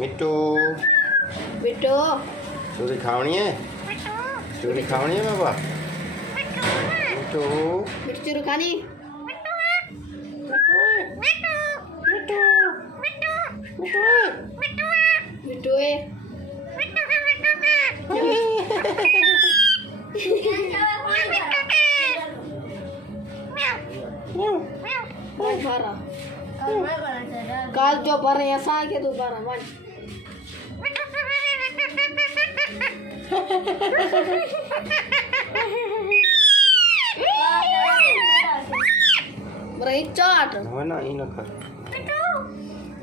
मिट्टू मिट्टू चूरी खावनी है, चूरी खावनी है बाबा। मिट्टू मिट्टू चूरी खानी। मिट्टू है। काल जो भर ऐसा के तू भर मन बरई चाट ना ही ना कर। मिट्टू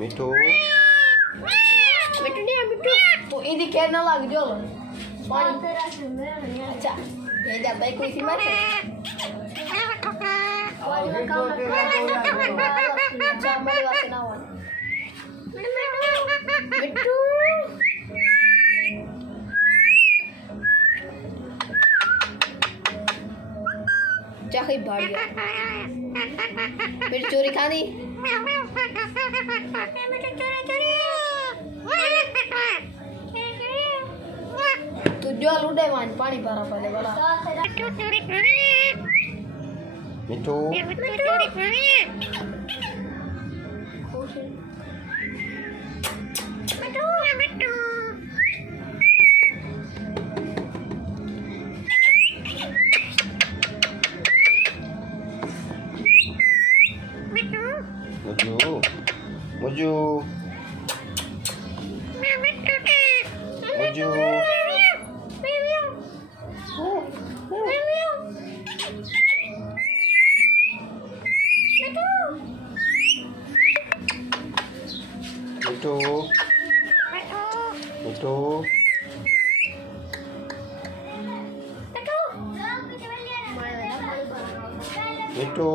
मिट्टू नहीं मिट्टू तो इधी कहना लग जो अच्छा ये जा भाई कोई सी मत मिट्टू चाहे भाड़ गया फिर चोरी खानी तू जो लूटे मान पानी भरा पहले वाला मिट्टू मुझू मुझू मुझू मिट्टू मिट्टू मिट्टू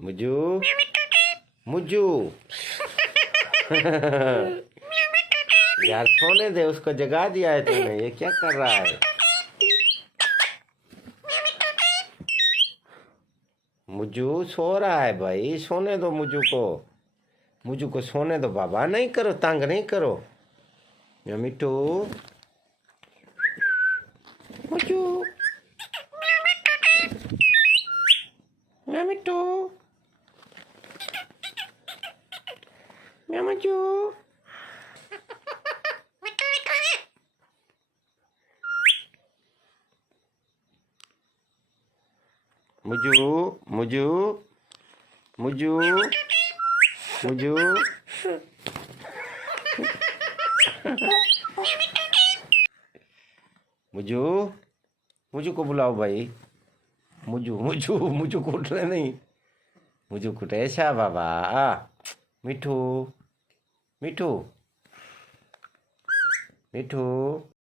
मुझू मुझू यार सोने दे, उसको जगा दिया है तूने, ये क्या कर रहा है? मुझू सो रहा है भाई, सोने दो मुझू को सोने दो बाबा, नहीं करो, तंग नहीं करो। या मिट्टू मुझू या मिट्टू या मुझू मुझू मुझू मुझू मुझू मुझू मुझू को बुलाओ भाई। मुझू मुझू मुझू को उठना नहीं, मुझू को ऐसा बाबा। मिठू मिठू मिठू